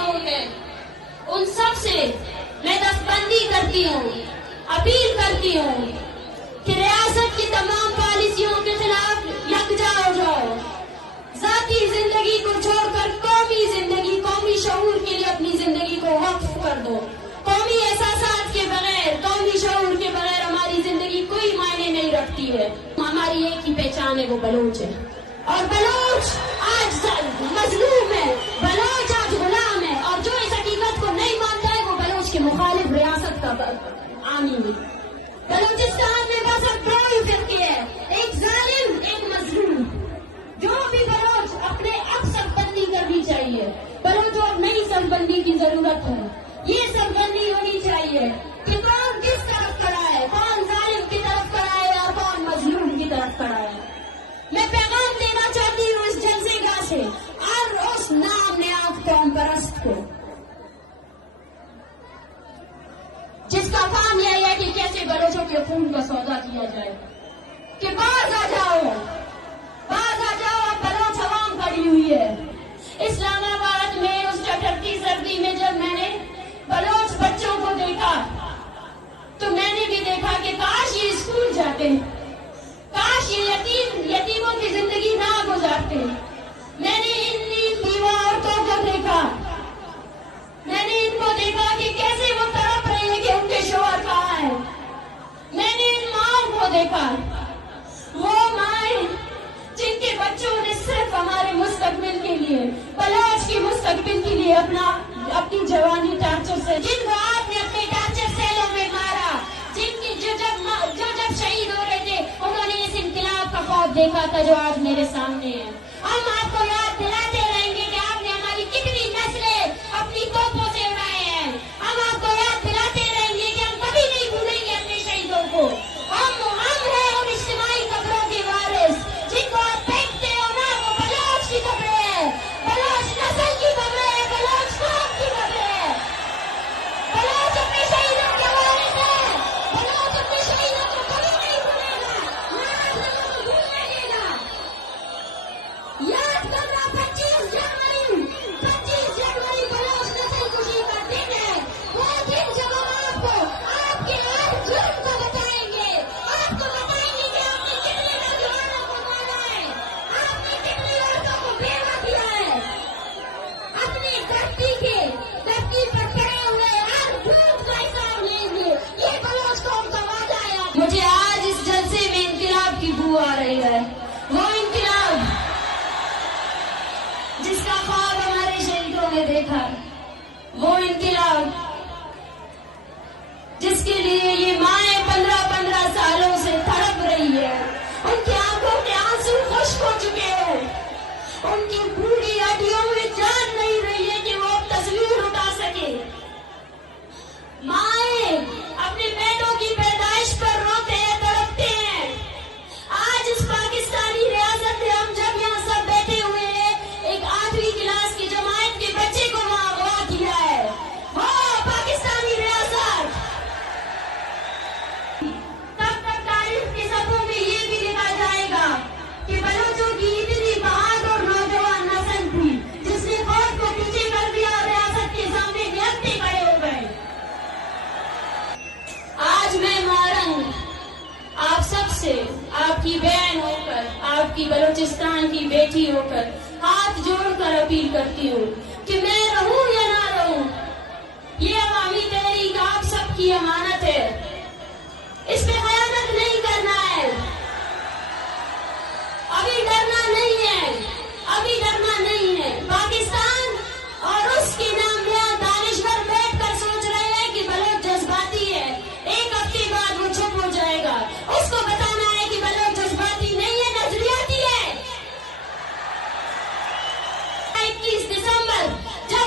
لوگ ہیں ان سب سے میں دستبندی کرتی ہوں، اپیل کرتی ہوں کہ ریاست کی تمام پالیسیوں کے خلاف یکجا ہو جاؤ، ذاتی زندگی کو چھوڑ کر قومی زندگی، قومی شعور کے لیے اپنی زندگی کو وقف کر دو۔ قومی احساسات کے بغیر، قومی شعور کے بغیر ہماری زندگی کوئی معنی نہیں رکھتی ہے۔ ہماری ایک ہی پہچان ہے، وہ بلوچ ہے، اور بلوچ آج مظلوم ہے، بلوچ آج غلام ہے، اور جو اس حقیقت کو نہیں مانتا ہے وہ بلوچ کے مخالف ریاست کا عامی ہے۔ بلوچستان میں بس اب دو ہی فرقے ہیں، ایک ظالم، ایک مظلوم۔ جو بھی بلوچ اپنے اب سب بندی کرنی چاہیے، بلوچوں اب نئی سب بندی کی ضرورت ہے۔ یہ سب بندی ہونی چاہیے کہ کون کس طرف کھڑا ہے، کون ظالم کی طرف کھڑا ہے اور کون مظلوم کی طرف کھڑا ہے۔ میں پیغام دینا چاہتی ہوں اس جلسے گاہ سے اور اس نام نیاز قوم پرست کو، جس کا کام یہ ہے کہ کیسے بلوچوں کے خون کا سودا کیا جائے، کہ باز آ جاؤ، باز آ جاؤ، اب بلوچ عوام کھڑی ہوئی ہے۔ اسلام آباد میں اس ٹھٹھتی سردی میں جب میں نے بلوچ بچوں کو دیکھا تو میں نے بھی دیکھا کہ کاش یہ اسکول جاتے، کاش یہ یتیموں کی زندگی نہ گزارتے۔ میں نے ان بیوہ عورتوں کو دیکھا، میں نے ان کو دیکھا کہ کیسے وہ تڑپ رہے ہیں کہ ان کے شوہر کہاں ہیں۔ میں نے ان ماؤں کو دیکھا، وہ مائیں جن کے بچوں نے صرف ہمارے مستقبل کے لیے، بلوچ کی مستقبل کے لیے اپنی جوانی ٹارچر سے، جن کو آپ نے اپنے ٹارچر سیلوں میں مارا، جن کی جو جب شہید ہو رہے تھے انہوں نے اس انقلاب کا خواب دیکھا تھا جو آج میرے سامنے ہے۔ ہم آپ کو یاد دلاتے رہیں گے کہ آپ نے ہماری کتنی نسلیں اپنی توپوں سے اڑائے ہیں۔ ہم آپ کو یاد دلاتے رہیں گے کہ ہم کبھی نہیں بھولیں گے اپنے شہیدوں کو۔ ہم ہیں ان اجتماعی قبروں کے وارث، جن کو آپ پھینکتے ہو نا، وہ بلوچ کی قبریں ہیں، بلوچ نسل کی قبریں ہیں، بلوچ قوم کی قبریں ہیں۔ بلوچ اپنے شہیدوں کے وارث ہیں، بلوچ اپنے شہیدوں کو کبھی نہیں بھولے گا، نہ آج لوگوں کو بھولنے دے گا۔ یاد کرنا 25 جنوری بلوچ نسل کشی کا دن ہے، وہ دن جب ہم آپ کو آپ کے ہر جرم کو بتائیں گے، آپ کو بتائیں گے کہ آپ نے کتنے نوجوانوں کو مارا ہے، آپ نے کتنی عورتوں کو بیوہ کیا ہے۔ اپنی دھرتی پر کھڑے ہوئے ہر جھوٹ کا حساب لیں گے، یہ بلوچ قوم کا وعدہ ہے۔ مجھے آج اس جلسے میں انقلاب کی بو آ رہی ہے، وہ انقلاب جس کا خواب ہمارے شہیدوں نے دیکھا، وہ انقلاب جس کے لیے یہ مائیں 15 سالوں سے تڑپ رہی ہے۔ ان کی آنکھوں کے آنسو خشک ہو چکے ہیں، ان کی بوڑھی ہڈیوں میں جان نہیں رہی ہے کہ وہ تصویر اٹھا سکے۔ مائیں اپنے بیٹوں کی پیدائش پر روتے ہیں، تڑپتے ہیں۔ آج اس پاکستانی ریاست میں ہم جب یہاں سب بیٹھے ہوئے ہیں، ایک 8ویں کلاس کی جماعت کے بچے کو وہاں اغوا کیا ہے۔ وہ پاکستانی ریاست تب تک تاریخ کے صفحوں میں یہ بھی لکھا جائے گا کہ بلوچوں کی اتنی بہادر نوجوان نسل تھی جس نے فوج کو پیچھے کر دیا اور ریاست کے سامنے نہتے کھڑے ہو گئے۔ آج میں مارنگ آپ سب سے، آپ کی بہن ہو کر، آپ کی بلوچستان کی بیٹی ہو کر ہاتھ جوڑ کر اپیل کرتی ہوں کہ میں رہوں یا نہ رہوں، یہ عوامی تحریک آپ سب کی امانت ہے، اس پہ خیانت نہیں کرنا ہے۔ ابھی ڈرنا نہیں ہے، ابھی ڈرنا نہیں ہے۔ پاکستان اور اس کے نامیاں دانشور بیٹھ کر سوچ رہے ہیں کہ بلوچ جذباتی ہے، ایک ہفتے بعد وہ چپ ہو جائے گا۔ اس کو بتانا ہے کہ بلوچ جذباتی نہیں ہے، نظریاتی ہے۔ 21 دسمبر جب